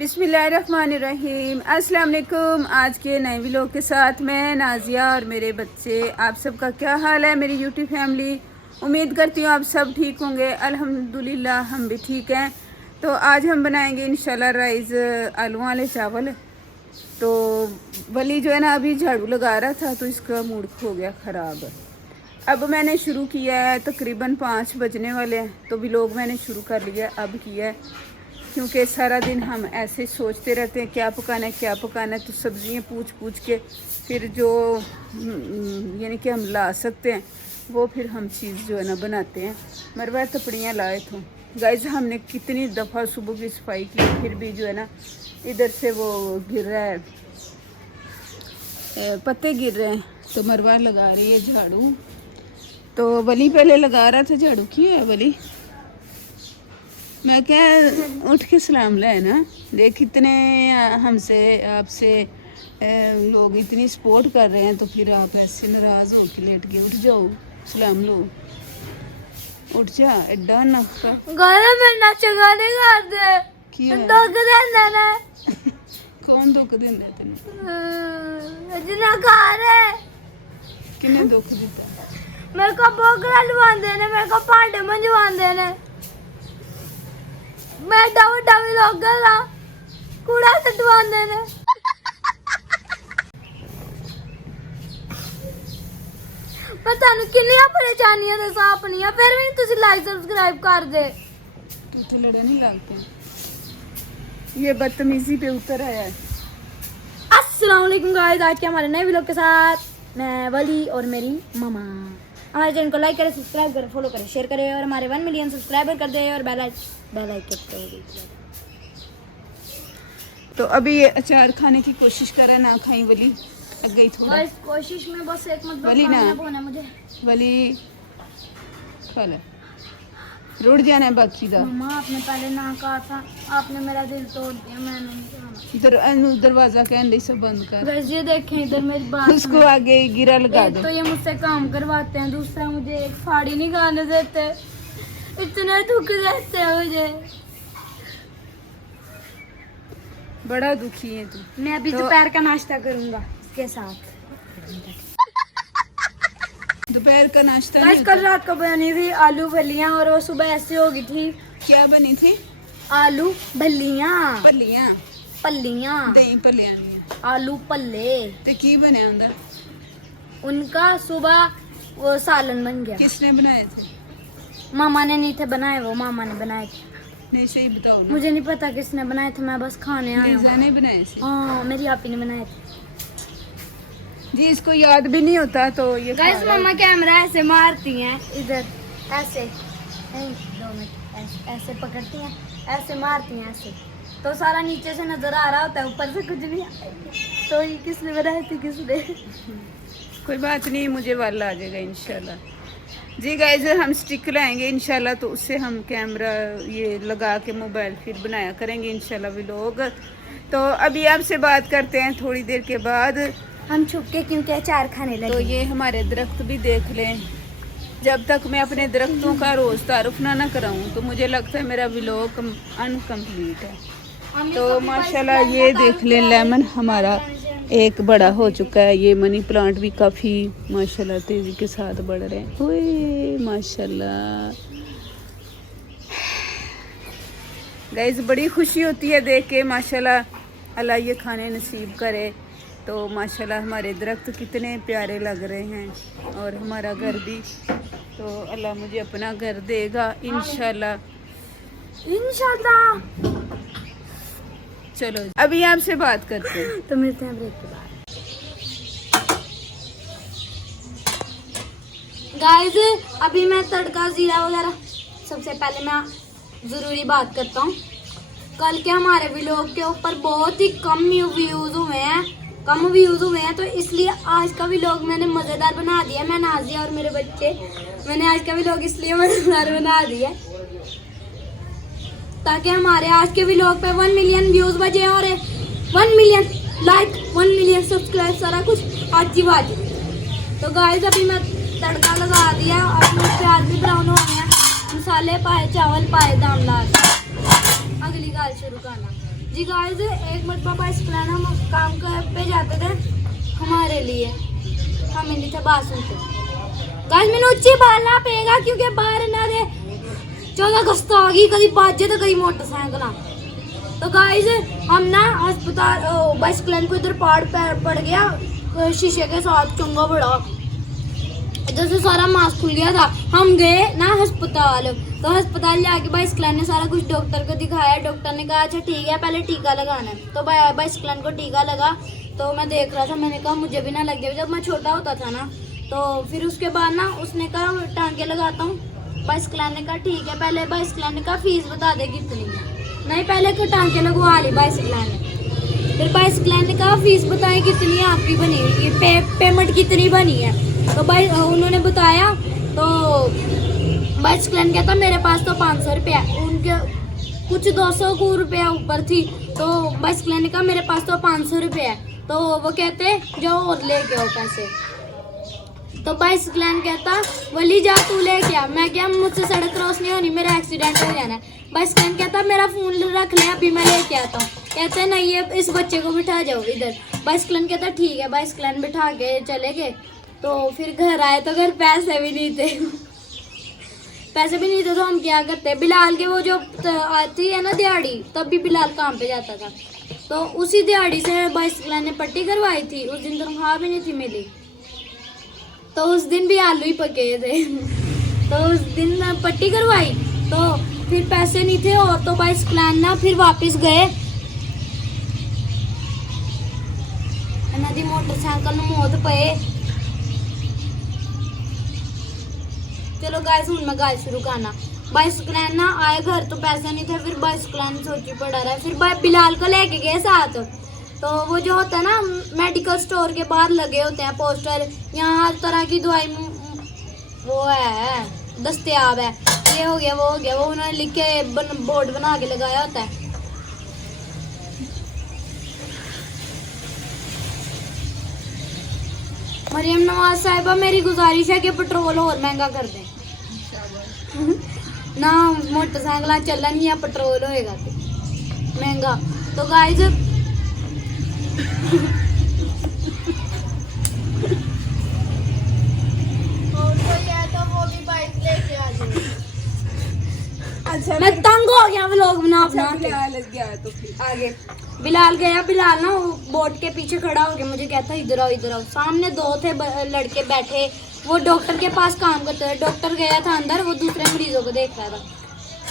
बिस्मिल्लाहिर्रहमानिर्रहीम। अस्सलाम वालेकुम। आज के नए व्लॉग के साथ मैं नाजिया और मेरे बच्चे, आप सबका क्या हाल है मेरी यूट्यूब फैमिली। उम्मीद करती हूँ आप सब ठीक होंगे। अल्हम्दुलिल्लाह हम भी ठीक हैं। तो आज हम बनाएंगे इंशाल्लाह राइस आलू वाले चावल। तो वली जो है ना अभी झाड़ू लगा रहा था तो इसका मूड हो गया ख़राब। अब मैंने शुरू किया है, तकरीबन 5 बजने वाले हैं तो व्लॉग मैंने शुरू कर लिया अब किया है, क्योंकि सारा दिन हम ऐसे सोचते रहते हैं क्या पकाना है क्या पकाना है। तो सब्ज़ियाँ पूछ के फिर जो यानी कि हम ला सकते हैं वो फिर हम चीज़ जो है ना बनाते हैं। मरवा तपड़ियाँ लाए थे गाइस, हमने कितनी दफ़ा सुबह की सफाई की फिर भी जो है ना इधर से वो गिर रहा है, पत्ते गिर रहे हैं। तो मरवा लगा रही है झाड़ू। तो वली पहले लगा रहा था झाड़ू। क्यों है वली? मैं क्या उठ के सलाम लाए ना। देख कितने हमसे आपसे लोग इतनी सपोर्ट कर रहे हैं तो फिर आप ऐसे नाराज़ हो के लेट गए। उठ जाओ, सलाम लो, उठ जा। एडा नफा गाना मैं नाच गाने कर दे की दुख देंदा ना। कौन दुख देंदा तेन? जिना घर है किन्ने दुख दिता? मेरे को बोगरा लवांदे ने, मेरे को भांडे मंजवांदे ने। मैं डा भी लोग ला कूड़ा सटवांदे ने। मैं तानू किन्नियां परेशानियां दसा अपनियां, फिर भी तुसी लाइक सब्सक्राइब कर दे। तुझे लड़े नहीं लगते? ये बदतमीजी पे उतर आया है। अस्सलाम वालेकुम गाइस, आज के हमारे नए व्लॉग के साथ मैं वली और मेरी ममा। हमारे चैनल को लाइक करें, सब्सक्राइब करें, फॉलो करें, शेयर करें और हमारे 1 मिलियन सब्सक्राइबर कर दें और बेल आइकन। तो अभी ये अचार खाने की कोशिश करा, ना खाई वली लग गई थोड़ा। गाइस कोशिश में बस एक मतलब वली ना होना मुझे वली खा ले, रुड़ जाना है बाकी दा। मम्मा आपने पहले ना कहा था, आपने मेरा दिल तोड़ दिया। मैं नहीं खाना। दरवाजा के अंदर से बंद कर। गाइस ये देखें इधर मेरी बात उसको आगे गिरा लगा एक दो। तो ये मुझसे काम करवाते हैं, दूसरा मुझे एक फाड़ी नहीं खाने देते। इतना दुख देते हैं मुझे। बड़ा दुखी है तू। मैं अभी दोपहर का नाश्ता करूंगा इसके साथ। दोपहर का नाश्ता गाइस नहीं कल रात को बनी थी आलू भलियां और वो सुबह ऐसे हो गई थी। क्या बनी थी? आलू भलियां भलियां पल्लियां दही भलियां नहीं आलू पल्ले। ते की बने अंदर? उनका सुबह वो सालन बन गया। किसने बनाए थे? मामा ने नहीं थे बनाए, वो मामा ने बनाए थे। नहीं सही बताओ ना। मुझे नहीं पता किसने बनाए थे, मैं बस खाने आई लीजा हूँ। ने बनाए थे। हाँ मेरी आपी ने बनाए थे। जी इसको याद भी नहीं होता तो ये गाइस मामा कैमरा ऐसे मारती हैं इधर ऐसे, नहीं 2 मिनट ऐसे पकड़ती हैं, ऐसे मारती हैं ऐसे, तो सारा नीचे से नजर आ रहा होता है, ऊपर से कुछ नहीं आता है। तो ये किसने बनाई थी किसने? कोई बात नहीं, मुझे वाला आ जाएगा इंशाल्लाह। जी गाइस हम स्टिक लाएंगे इंशाल्लाह, तो उससे हम कैमरा ये लगा के मोबाइल फिर बनाया करेंगे इंशाल्लाह व्लॉग। तो अभी आपसे बात करते हैं थोड़ी देर के बाद हम छुप के, क्योंकि अचार खाने लगे। तो ये हमारे दरख्त भी देख लें। जब तक मैं अपने दरख्तों का रोज़ तारुफ ना कराऊं तो मुझे लगता है मेरा व्लॉग अनकम्प्लीट है। तो माशाल्लाह ये देख लें, लेमन हमारा एक बड़ा हो चुका है। ये मनी प्लांट भी काफ़ी माशाल्लाह तेज़ी के साथ बढ़ रहे हैं। ओए माशाल्लाह गाइस, बड़ी खुशी होती है देख के। माशाल्लाह अल्लाह ये खाने नसीब करे। तो माशाल्लाह हमारे दरख्त कितने प्यारे लग रहे हैं और हमारा घर भी। तो अल्लाह मुझे अपना घर देगा इंशाल्लाह। चलो अभी आपसे बात करते हैं। तो मिलते हैं ब्रेक के बाद। गाइस अभी मैं तड़का जीरा वगैरह, सबसे पहले मैं ज़रूरी बात करता हूँ। कल के हमारे व्लॉग के ऊपर बहुत ही कम व्यूज़ हुए हैं, तो इसलिए आज का व्लॉग मैंने मज़ेदार बना दिया। मैं नाजिया और मेरे बच्चे, मैंने आज का व्लॉग इसलिए मज़ेदार बना दिया ताकि हमारे आज के व्लॉग पे 1 मिलियन व्यूज़ बजे और 1 मिलियन लाइक, 1 मिलियन सब्सक्राइब, सारा कुछ आज ही बात। तो गाइस अभी मैं तड़का लगा दिया और प्याज भी ब्राउन हो गया, मसाले पाए, चावल पाए, दाम ला। अगली गाल शुरू करना। जी गाइस, एक मरतबा बाइसिकलान हम काम पे जाते थे हमारे लिए, हम नहीं थे बात सुनते। गाइस मैंने उच्ची बोलना पेगा क्योंकि बाहर ना दे 14 अगस्त आ गई, कभी बाजे तो कभी मोटरसाइकिल। तो गाइस हम ना अस्पताल बाइसिकलान को इधर पड़ गया शीशे के साथ चंगा बड़ा, इधर से सारा मास्क खुल गया था। हम गए ना अस्पताल, तो अस्पताल जाके बाइसिकलान ने सारा कुछ डॉक्टर को दिखाया। डॉक्टर ने कहा अच्छा ठीक है पहले टीका लगाना है। तो बाइसिकलान को टीका लगा, तो मैं देख रहा था, मैंने कहा मुझे भी ना लग गया जब मैं छोटा होता था ना। तो फिर उसके बाद ना उसने कहा टांके लगाता हूँ। बाइसिकलान ने कहा ठीक है। पहले बाइसिकलान ने कहा फीस बता दे कितनी है। नहीं पहले को टांके लगवा ली बाइसिकलान ने। फिर बाइसिकलान ने कहा फीस बताएं कितनी है आपकी बनी हुई, पेमेंट कितनी बनी है। तो भाई उन्होंने बताया, तो बाइसिकलान कहता मेरे पास तो 500 रुपया, उनके कुछ 200 को रुपया ऊपर थी। तो बाइसिकलान ने कहा मेरे पास तो 500 रुपया है। तो वो कहते जाओ और लेके आओ पैसे। तो बाइसिकलान कहता वली जा तू लेके आ। मैं क्या मुझसे सड़क क्रॉस नहीं होनी, मेरा एक्सीडेंट हो जाना है। बाइसिकलान कहता मेरा फोन रख ले अभी मैं लेके आता हूँ। कहते नहीं ये इस बच्चे को बिठा जाओ इधर। बाइसिकलान कहता ठीक है। बाइसिकलान बिठा के चले गए। तो फिर घर आए तो घर पैसे भी नहीं थे तो हम क्या करते, बिलाल के वो जो आती है ना दिहाड़ी, तब भी बिलाल काम पे जाता था। तो उसी दिहाड़ी से बाइसिकलान ने पट्टी करवाई थी। उस दिन तनख्वाह भी नहीं थी मिली, तो उस दिन भी आलू ही पके थे तो उस दिन पट्टी करवाई, तो फिर पैसे नहीं थे। और तो बाइसिकलान ना फिर वापस गए नदी मोटरसाइकिल मौत पे। चलो गाइस हूँ मैं गाइस शुरू करना। बाइसिकलान ना आए घर तो पैसे नहीं थे। फिर बाइसिकलान सोची पड़ा रहा। फिर बिलाल को लेके गए साथ। तो वो जो होता है ना मेडिकल स्टोर के बाहर लगे होते हैं पोस्टर, यहाँ हर तरह की दवाई वो है दस्तयाब है, ये हो गया वो हो गया, वो उन्होंने लिख के बोर्ड बना के लगाया होता है। मरियम नवाज साहिबा मेरी गुजारिश है कि पेट्रोल और महंगा कर दें ना, मोटरसाइकिल चलन या पेट्रोल होएगा तो महंगा। तो गाइस अच्छा मैं तंग हो गया व्लॉग बना अपना। बिलाल गया तो फिर आगे बिलाल गया। बिलाल ना बोट के पीछे खड़ा हो गया, मुझे कहता इधर आओ इधर आओ। सामने दो थे लड़के बैठे, वो डॉक्टर के पास काम करते थे। डॉक्टर गया था अंदर, वो दूसरे मरीजों को देख रहा था।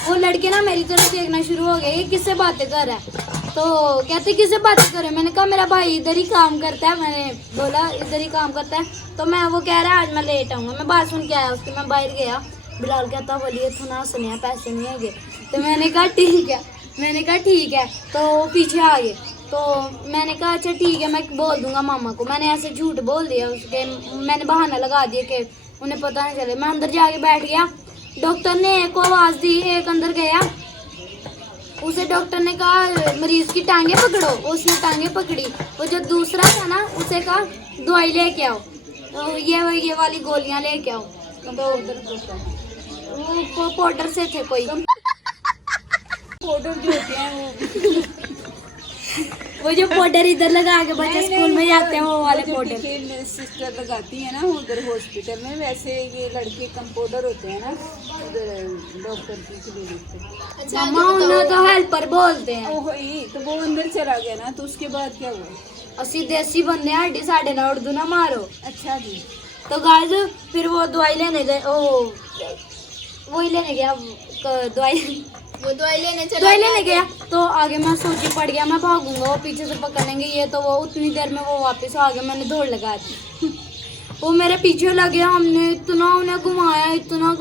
वो लड़के ना मेरी तरफ देखना शुरू हो गए, ये किससे बातें कर रहा है। तो कहते किससे बातें कर रहे। मैंने कहा मेरा भाई इधर ही काम करता है। मैंने बोला इधर ही काम करता है। तो मैं वो कह रहा है आज मैं लेट आऊँगा। मैं बात सुन के आया उसकी, मैं बाहर गया। बिलाल कहता बोलिए तो ना सुनिया पैसे नहीं है। तो मैंने कहा ठीक है। तो पीछे आ गए। तो मैंने कहा अच्छा ठीक है मैं बोल दूंगा मामा को। मैंने ऐसे झूठ बोल दिया उसके, मैंने बहाना लगा दिया कि उन्हें पता नहीं चले। मैं अंदर जाके बैठ गया। डॉक्टर ने एक को आवाज़ दी, एक अंदर गया। उसे डॉक्टर ने कहा मरीज की टांगे पकड़ो। उसने टांगे पकड़ी। वो जो दूसरा था ना उसे कहा दवाई लेके आओ, तो ये वाली गोलियां लेके आओ। तो वो पाउडर से थे कोई पाउडर जो होते हैं वो जो पाउडर इधर लगा के बच्चे स्कूल में जाते हैं वो वाले पाउडर। मेरी सिस्टर लगाती है ना उधर हॉस्पिटल में, वैसे ये लड़के कंपाउंडर होते हैं ना उधर डॉक्टर की क्लिनिक पे। अच्छा उन्हें तो हेल्पर बोलते हैं। ओहो ही तो वो अंदर चला गया ना, तो उसके बाद क्या हुआ? असि देसी बंदे हैं, हड्डी साढ़े ना उर्दू ना मारो। अच्छा जी। तो गाइस फिर वो दवाई लेने गए। वही लेने गया दवाई लेने गया। तो आगे मैं सोची पड़ गया मैं भागूंगा, वो पीछे से पकड़ लेंगे ये। तो वो उतनी देर में वो वापस आ गया। मैंने दौड़ लगा दी वो मेरे पीछे लगे। हमने इतना उन्हें इतना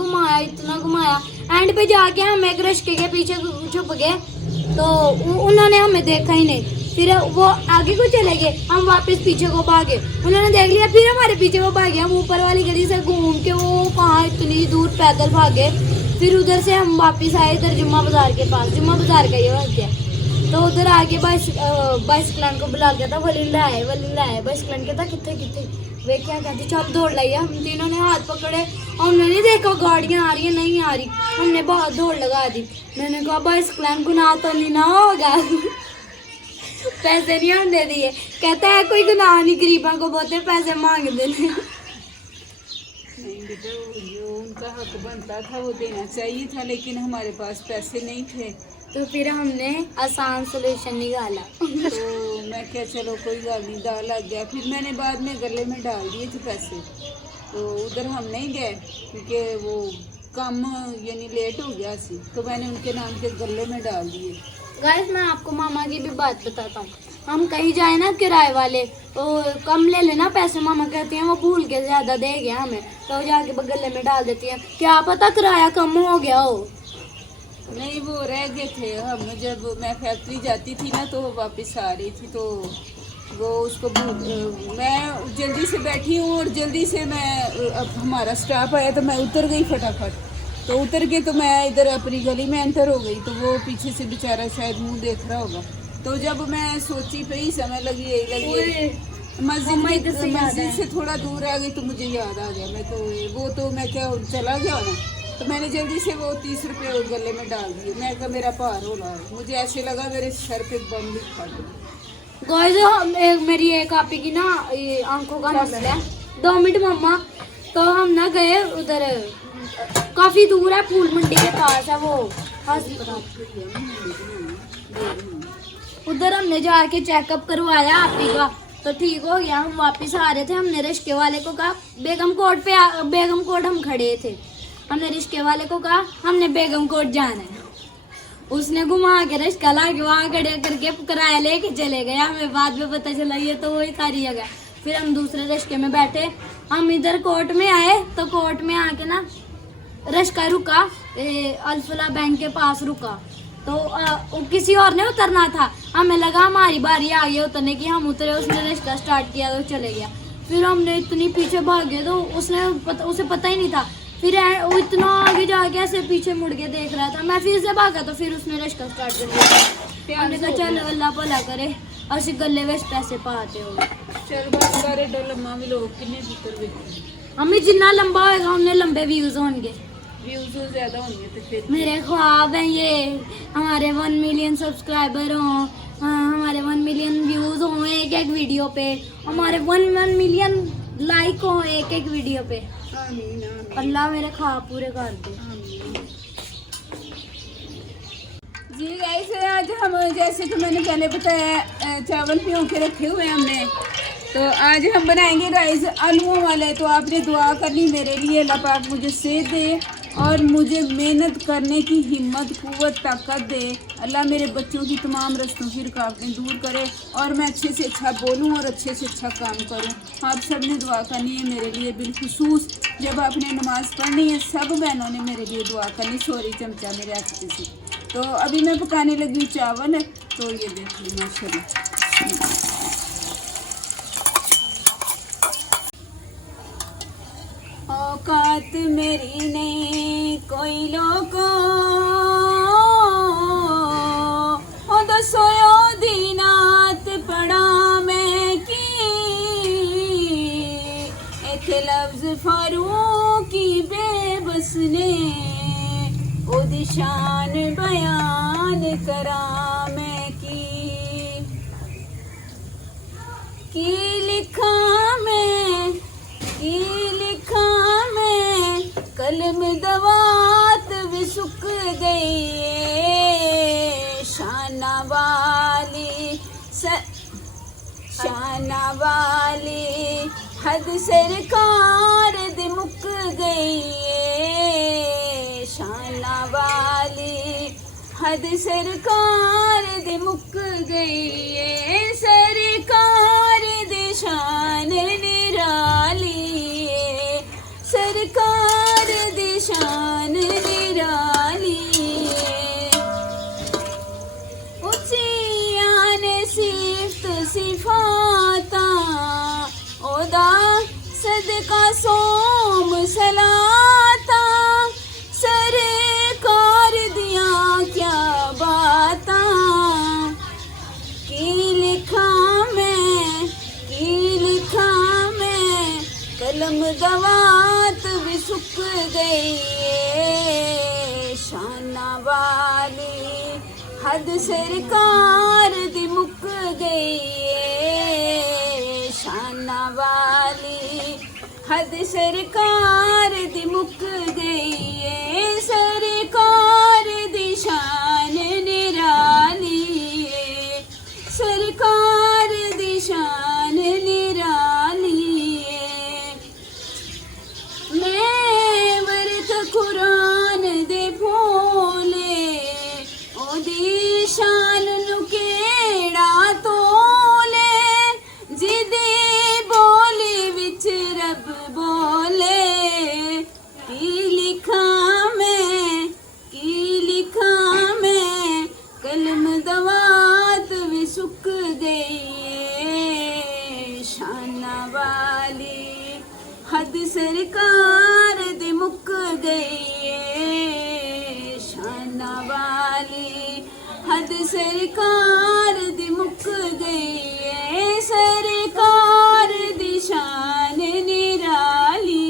घुमाया। एंड पे जाके हम एक रश्के के पीछे छुप गए। तो उन्होंने हमें देखा ही नहीं। फिर वो आगे को चले गए, हम वापस पीछे को भागे। उन्होंने देख लिया, फिर हमारे पीछे को भागे। हम ऊपर वाली गली से घूम के वो कहाँ इतनी दूर पैदल भागे। फिर उधर से हम वापस आए इधर जुम्मा बाजार के पास। जुम्मा बाजार का ये वाक्य है। तो उधर आगे बाइसिकलान को बुला गया था, वलिंदा है। बाइसिकलान कहता कितने वे क्या कहते चल दौड़ लाई। हम तीनों ने हाथ पकड़े, हमने नहीं देखा गाड़ियाँ आ रही है नहीं आ रही। हमने बहुत दौड़ लगा दी। मैंने कहा बाइसिकलान गुनाह तो नहीं ना होगा पैसे नहीं हमने दिए, कहता है कोई गुनाह नहीं, गरीबा को बहुते पैसे मांगते हैं। नहीं बेटा, वो जो उनका हक बनता था वो देना चाहिए था, लेकिन हमारे पास पैसे नहीं थे। तो फिर हमने आसान सोल्यूशन निकाला। तो मैं क्या, चलो कोई गल नहीं, दाल लग गया। फिर मैंने बाद में गले में डाल दिए थे पैसे, तो उधर हम नहीं गए क्योंकि वो काम यानी लेट हो गया सी, तो मैंने उनके नाम के गले में डाल दिए। गाइस मैं आपको मामा की भी बात बताता हूँ। हम कहीं जाए ना किराए वाले तो कम ले लेना पैसे, मामा कहती हैं वो भूल के ज़्यादा दे गया हमें, तो जाके गले में डाल देती हैं, क्या पता किराया कम हो गया हो। नहीं, वो रह गए थे। हम जब मैं फैक्ट्री जाती थी ना तो वापस आ रही थी, तो वो उसको मैं जल्दी से बैठी हूँ और जल्दी से मैं अब हमारा स्टाफ आया तो मैं उतर गई फटाफट। तो उतर के तो मैं इधर अपनी गली में एंटर हो गई, तो वो पीछे से बेचारा शायद मुंह देख रहा होगा। तो जब मैं सोची पे समय लगी यही लगी मस्जिद से थोड़ा दूर आ गई तो मुझे याद आ गया। मैं तो वो तो मैं क्या चला गया ना, तो मैंने जल्दी से वो 30 रुपये गले में डाल दिए। मैं कहा मेरा भार हो रहा है, मुझे ऐसे लगा मेरे सर पे बम भी खा गया। गाइस मेरी एक आपी की ना ये आंखों का मसला है। 2 मिनट मम्मा। तो हम ना गए उधर, काफी दूर है, फूल मंडी के पास है वो हॉस्पिटल, उधर हमने जाके चेकअप करवाया आपी का, तो ठीक हो गया। हम वापस आ रहे थे, हमने रिश्ते वाले को कहा बेगम कोट हम खड़े थे, हमने रिश्ते वाले को कहा हमने बेगम कोट जाना है। उसने घुमा के रिश्का ला के वहाँ खड़े करके किराया लेके चले गए। हमें बाद में पता चला ये तो वही सारी जगह। फिर हम दूसरे रिश्के में बैठे, हम इधर कोर्ट में आए, तो कोर्ट में आके ना रिश्का रुका, अल्फला बैंक के पास रुका, तो किसी और ने उतरना था। हमें लगा हमारी बारी आ गई उतरने की, हम उतरे, उसने रिश्का स्टार्ट किया तो चले गया। फिर हमने इतनी पीछे भागे तो उसे पता ही नहीं था। फिर वो इतना आगे जाके ऐसे पीछे मुड़ के देख रहा था। मैं फिर से भागा तो फिर उसने रिश्का स्टार्ट कर दिया। हमने कहा चल अल्लाह भला करे, असि गले विच पैसे पाते हो। चल बस करे डो लम्मा भी लोग किन्ने पुत्र वेखे, हमें जितना लंबा होएगा उन्ने लंबे व्यूज होंगे, व्यूज ज्यादा होंगे। तो फिर मेरे ख्वाब हैं ये हमारे 1 मिलियन सब्सक्राइबर हों, हमारे 1 मिलियन व्यूज हों एक एक वीडियो पे, हमारे 1 मिलियन लाइक हों एक एक वीडियो पे। आमीन आमीन अल्लाह मेरे ख्वाब पूरे कर दे। आमीन। जी गाइस, आज हम जैसे तो मैंने पहले बताया चावल भिगो के रखे हुए हैं हमने, तो आज हम बनाएंगे राइस आलूओं वाले। तो आपने दुआ करनी मेरे लिए, अल्लाह पाक मुझे सेहत दे और मुझे मेहनत करने की हिम्मत कुव्वत ताकत दे। अल्लाह मेरे बच्चों की तमाम रस्तों की रुकावटें दूर करे और मैं अच्छे से अच्छा बोलूं और अच्छे से अच्छा काम करूं। आप सब ने दुआ करनी है मेरे लिए, बिलखुसूस जब आपने नमाज़ पढ़नी है सब बहनों ने मेरे लिए दुआ करनी। सॉरी चमचा मेरे हाथ से। तो अभी मैं पकाने लगी चावल, तो ये देख लो माशाल्लाह। औकात मेरी नहीं कोई लोगो ओ दसो दीनात पढ़ा मैं की इथे लफ्ज फारूकी बेबस ने ओदी शान बयान करा मैं की लिखा मैं कलम दवात भी सुख गई शाना वाली हद सरकार दे मुक गई शाना वाली हद सरकार दे मुक गई सरकार दे शान निराली सरकार दी शान निराली उचियां ने सिफ्त सिफाता ओदा सदका सोम सलाता सरकार दिया क्या बाता की लिखा मैं कलम दवात भी सुख गई शाना वाली हद सरकार दी मुक गई शाना वाली, हद सरकार दी मुक गई सरकार दी शान निराली, सरकार दी शान निराली। मैं वर्त कुरान दे भोले ओदी शान नु केड़ा तोले, जिदी बोली विच रब बोले। की लिखा मैं, की लिखा मैं, कलम दवात भी सुक गई शाना वाली, हद सरकार दी मुक गई शाना वाली, हद सरकार दी मुक गई सरकार दी शान निराली,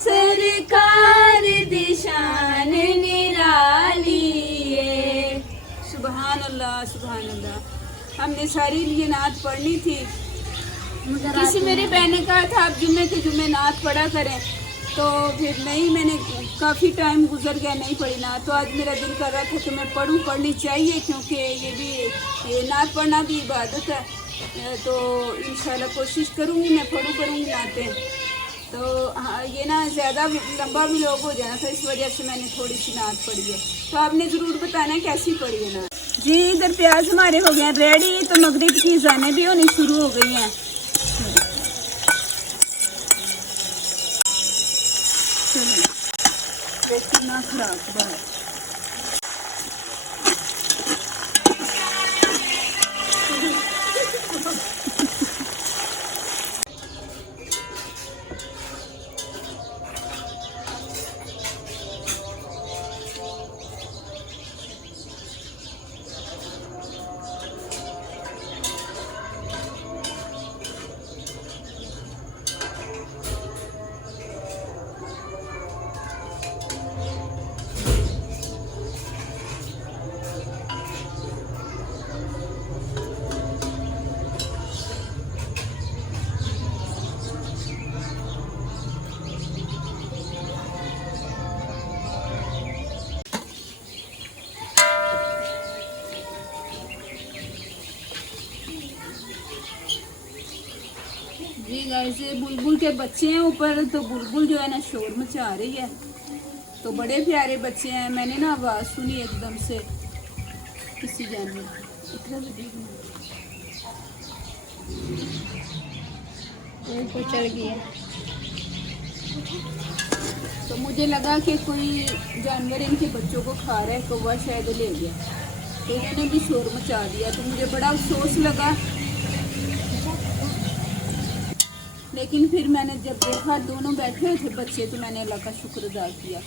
सरकार दी शान निराली। सुभान अल्लाह, सुभान अल्लाह। हमने सारी ये नात पढ़नी थी। किसी मेरी बहन ने कहा था आप जुम्मे के जुम्मे नात पढ़ा करें, तो फिर नहीं, मैंने काफ़ी टाइम गुजर गया नहीं पढ़ी नात, तो आज मेरा दिल कर रहा था कि मैं पढ़नी चाहिए, क्योंकि ये नात पढ़ना भी इबादत है। तो इंशाल्लाह कोशिश करूँगी, मैं करूँगी नातें। तो हाँ, ये ना ज़्यादा लंबा भी लोग हो जाना था, इस वजह से मैंने थोड़ी सी नात पढ़ी है। तो आपने ज़रूर बताना कैसी पढ़ी है नात। जी, इधर प्याज हमारे हो गए हैं रेडी, तो मगरिब की अज़ानें भी होनी शुरू हो गई हैं। चलो ना खराब बाहर। जी गाइस, बुलबुल के बच्चे हैं ऊपर, तो बुलबुल जो है ना शोर मचा रही है। तो बड़े प्यारे बच्चे हैं। मैंने ना आवाज़ सुनी एकदम से किसी जानवर ऊपर चढ़ गई है, तो मुझे लगा कि कोई जानवर इनके बच्चों को खा रहा है, कौवा शायद ले गया, तो इन्होंने भी शोर मचा दिया। तो मुझे बड़ा अफसोस लगा, लेकिन फिर मैंने जब देखा दोनों बैठे हुए थे बच्चे, तो मैंने अल्लाह का शुक्र अदा किया।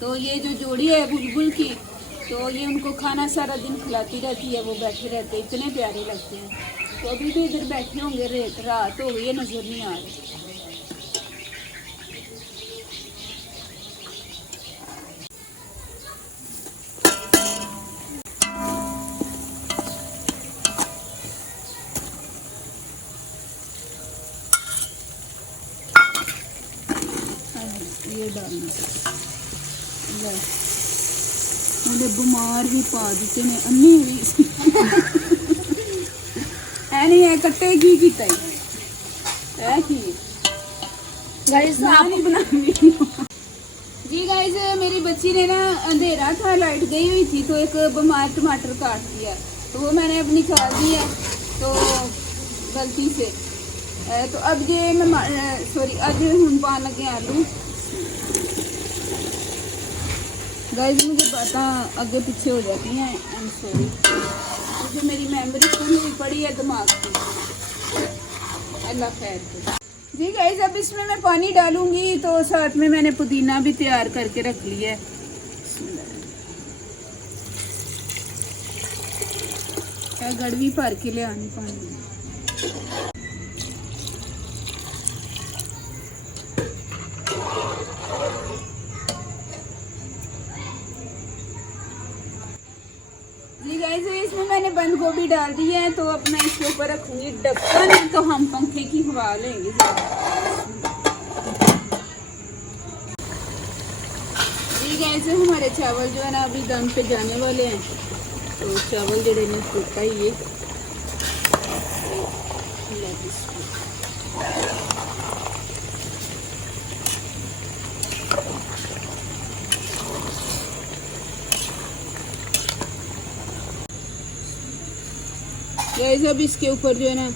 तो ये जो जोड़ी है बुलबुल की, तो ये उनको खाना सारा दिन खिलाती रहती है, वो बैठे रहते, इतने प्यारे लगते हैं। तो अभी भी इधर बैठे होंगे, रात हो गई है, नज़र नहीं आ रही। ये डालना मुझे बीमार भी पा दिते ने, अन्नी भी नहीं है कट्टे की किता है की गाइस आप बना। जी गाइस, मेरी बच्ची ने ना, अंधेरा था, लाइट गई हुई थी, तो एक बीमार टमाटर काट दिया, तो वो मैंने अब निकाल दिया, तो गलती से। तो अब ये मैं सॉरी आज हूँ पान लगे आलू। गाइस मुझे पता आगे पीछे हो जाती हैं, आई एम सॉरी, मुझे मेरी मेमोरी फुल हुई पड़ी है दिमाग की। अल्लाह खैर करे। जी गाइस, अब इसमें मैं पानी डालूंगी, तो साथ में मैंने पुदीना भी तैयार करके रख लिया है। क्या गड़वी भर के ले आनी पानी। मैंने बंद गोभी डाल दी है, तो अब मैं इसके ऊपर रखूंगी ढक्कन, तो हम पंखे की हवा लेंगे ठीक है। ऐसे हमारे चावल जो है ना अभी दम पे जाने वाले हैं, तो चावल जड़े ने फूका ही है। गाइस अब इसके ऊपर जो है ना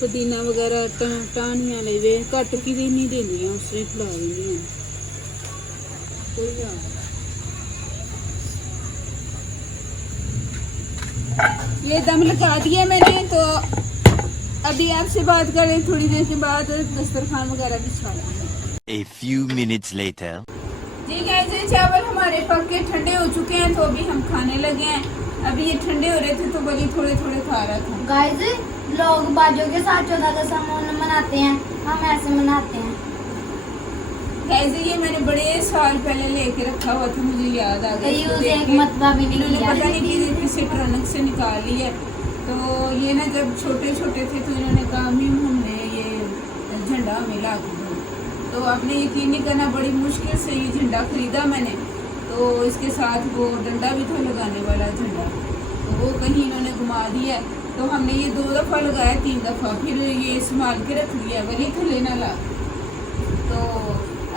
पुदीना वगैरह टानियां ले वे घट की दी नहीं देनी, उससे खिला देनी है कोई ये दम लगा दिया मैंने। तो अभी आपसे बात करें थोड़ी देर के बाद दस्तरखान वगैरह बिछा लेंगे। A few minutes later. जी गाइस ये चावल हमारे पक के ठंडे हो चुके हैं, तो अभी हम खाने लगे हैं। अभी ये ठंडे हो रहे थे तो बड़ी थोड़े थोड़े खा रहा था। गाइस लोग बाजों के साथ 14 अगस्त मनाते हैं, हम ऐसे मनाते हैं। गाइस ये मैंने बड़े साल पहले लेके रखा हुआ था, मुझे याद आ गया। यूज एक मतबा भी नहीं इन्होंने किया। पता नहीं किसी ट्रनक से निकाल ली है। तो ये ना जब छोटे छोटे थे तो इन्होंने कहा मिम हमने ये झंडा हमें ला के दो। तो आपने यकीन नहीं करना, बड़ी मुश्किल से ये झंडा खरीदा मैंने। तो इसके साथ वो डंडा भी था लगाने वाला झंडा, तो वो कहीं इन्होंने घुमा दिया। तो हमने ये 2 दफ़ा लगाया, 3 दफ़ा, फिर ये संभाल के रख लिया, वही थले ना ला। तो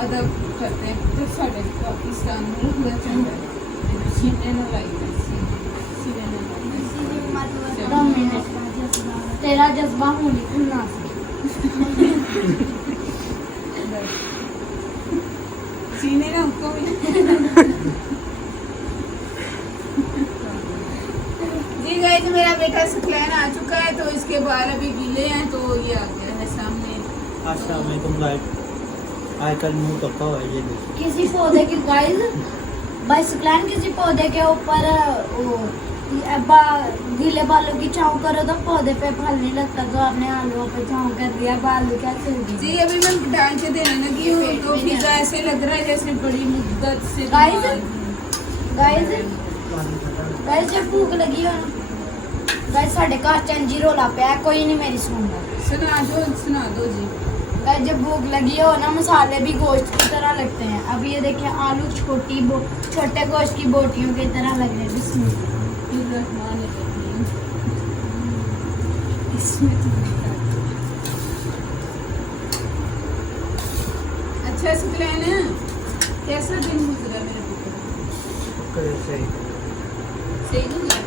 अदब करते हैं तो साढ़े पाकिस्तान में हुआ झंडा सीने न लाई तेरा जज्बा होने खुलना सीने ना उनको भी जी गाइस मेरा बेटा सुखलैन आ चुका है, तो इसके बाल अभी गीले हैं, तो ये आ गया है सामने। अस्सलाम वालेकुम गाइस, आजकल मुंह कपा हुआ है ये देखिए। किसी पौधे की गाइस बाइसक्लाइन किसी पौधे के ऊपर वो गीले बालों की छाँव करो तो पौधे पे फल नहीं लगता, तो आपने आलूओं पे छाँव कर दिया, बालू क्या होगी जी। अभी मैं डाल के देने लगी हूँ, तो फिजा ऐसे लग रहा है जैसे बड़ी मुद्दत से गाइस गाइस जब भूख लगी हो ना गाइस साढ़े घर चंजी रोला पे कोई नहीं मेरी सुनता। सुना दो जी। गाइस जब भूख लगी हो ना मसाले भी गोश्त की तरह लगते हैं। अब ये देखिए आलू छोटे गोश्त की बोटियों की तरह लग रहे हैं। बिस्मिल्लाह। इसमें अच्छा सुखलैन कैसा दिन गुजरा मेरे पुत्र? सही गुजरा,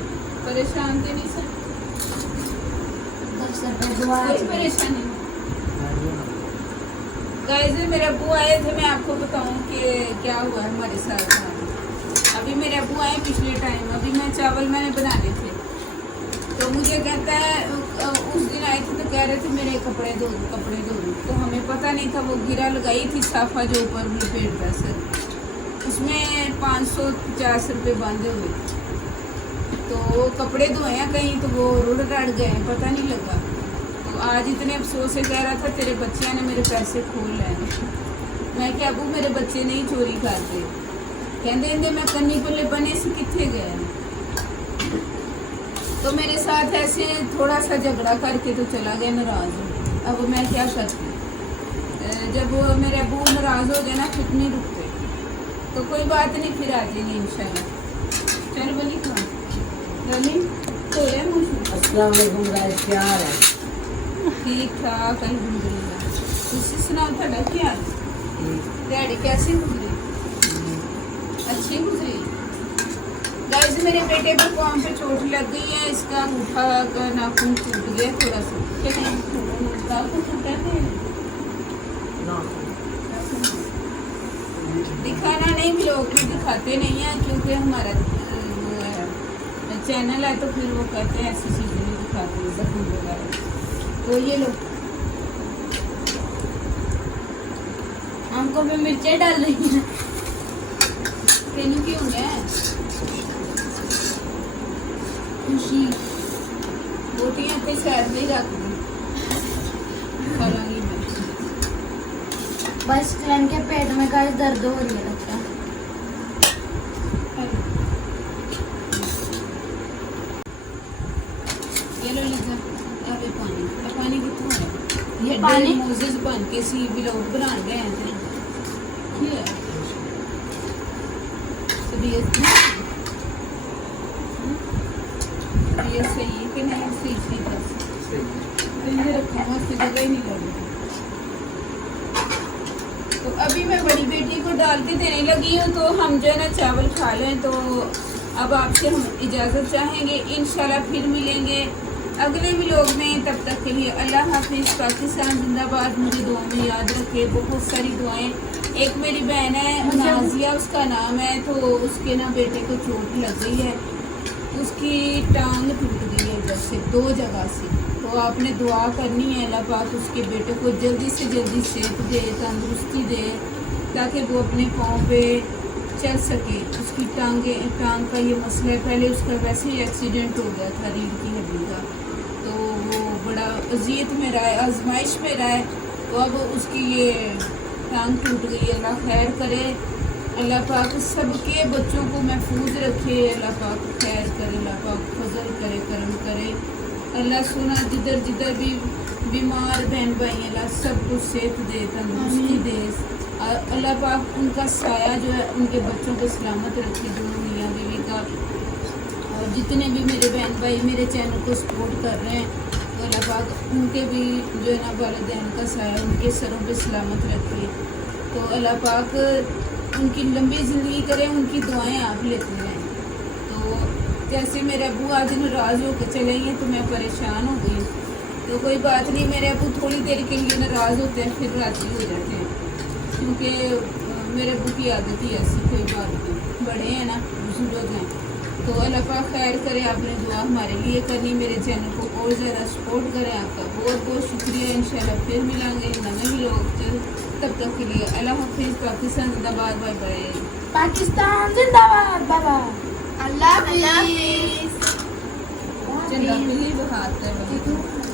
परेशान थे नहीं सर? कोई परेशानी गाइस मेरे अब्बू आए थे, मैं आपको बताऊं कि क्या हुआ हमारे साथ। अभी मेरे अब्बू आए पिछले टाइम, अभी मैं चावल मैंने बनाने थे, तो मुझे कहता है उस दिन आए थे तो कह रहे थे मेरे कपड़े धो दो। तो हमें पता नहीं था, वो गिरा लगाई थी साफा जो ऊपर पेट था सर, उसमें 550 रुपये बांधे हुए थे। तो वो कपड़े धोए हैं कहीं, तो वो रुड़ रड़ गए, पता नहीं लगा। तो आज इतने अफसोस से कह रहा था तेरे बच्चियां ने मेरे पैसे खोल लिए। मैं क्या अबू मेरे बच्चे नहीं चोरी करते, कहते मैं कन्नी पल्ले बने से कितने गए। तो मेरे साथ ऐसे थोड़ा सा झगड़ा करके तो चला गया नाराज। अब मैं क्या करती, जब वो मेरे अबू नाराज हो गए ना फिर नहीं रुकते, तो कोई बात नहीं, फिर आ जाएंगे इंशाल्लाह। चल बोली खा बोली तो ले मुझे। अस्सलाम वालेकुम गाइस, क्या हाल है? ठीक ठाक अल्हम्दुलिल्लाह। तुसी सुनाओ ਤੁਹਾਡਾ क्या हाल? डैडी कैसे गुजरी? अच्छी गुजरी। गाइस मेरे बेटे को पाँव पे चोट लग गई है, इसका अंगूठा का नाखून टूट गया थोड़ा सा। दिखाना नहीं, ब्लॉग में दिखाते नहीं है क्योंकि हमारा चैनल है, तो फिर वो कहते हैं ऐसी चीज़ें नहीं दिखाते जख्म वगैरह। तो ये लोग हमको भी मिर्चें डाल रही हैं। तेनू क्यों है खुशी रोटियां अपने साइड में ही रख दी खा लांगी मैं। बस क्लैन के पेट में गाइस दर्द हो रही है लगता है। लो लीजा आवे पानी पानी कितों है ये पानी मोजेस बन के सी व्लॉग बना गए हैं थे ये तबीयत ये सही है कि नहीं सही सही बस ये रखा मस्त जगह ही नहीं लगी तो अभी मैं बड़ी बेटी को डाल के देने लगी हूँ तो हम जो है ना चावल खा लें तो अब आपसे हम इजाज़त चाहेंगे इंशाल्लाह फिर मिलेंगे अगले व्लॉग में तब तक के लिए अल्लाह हाफिज़ पाकिस्तान जिंदाबाद मुझे दुआ में याद रखे बहुत सारी दुआएं एक मेरी बहन है नाजिया उसका नाम है तो उसके ना बेटे को चोट लग गई है उसकी टांग टूट गई है इधर से 2 जगह से तो आपने दुआ करनी है अल्लाह पाक उसके बेटे को जल्दी से जल्दी सेहत दे तंदुरुस्ती दे ताकि वो अपने पाँव पे चल सके उसकी टांग का ये मसला है पहले उसका वैसे ही एक्सीडेंट हो गया था रीढ़ की हड्डी का तो वो बड़ा अजियत में रहा है आजमाइश में रहा है तो अब उसकी ये टांग टूट गई है अल्लाह खैर करे अल्लाह पाक सबके बच्चों को महफूज रखे अल्लाह पाक खैर करे अल्लाह पाक फजल करे करम करे अल्लाह सुना जिधर जिधर भी बीमार बहन भाई अल्लाह सबको सेहत दे तंदुरुस्ती दे अल्लाह पाक उनका साया जो है उनके बच्चों को सलामत रखे दोनों मियाँ बीवी का और जितने भी मेरे बहन भाई मेरे चैनल को सपोर्ट कर रहे हैं तो अल्लाह पाक उनके भी जो है ना वालिदैन का साया उनके सरों पे सलामत रखे तो अल्लाह पाक उनकी लंबी ज़िंदगी करे उनकी दुआएं आप लेते हैं तो जैसे मेरे अबू आज नाराज़ होकर चले गए तो मैं परेशान हो गई तो कोई बात नहीं मेरे अबू थोड़ी देर के लिए नाराज़ होते हैं फिर राज़ी हो जाते हैं क्योंकि मेरे अबू की आदत ही ऐसी कोई बात नहीं बड़े हैं ना बुजुर्ग हैं तो अल्लाह पाक खैर करे आपने दुआ हमारे लिए करनी मेरे चैनल को और ज़्यादा सपोर्ट करें आपका बहुत बहुत शुक्रिया इंशाल्लाह फिर मिलेंगे नए व्लॉग तब तक के लिए अल्लाह हाफिज़ पाकिस्तान जिंदाबाद बाय बाय पाकिस्तान जिंदाबाद बाबा अल्लाह हाफिज़ चंदा मिली बहात है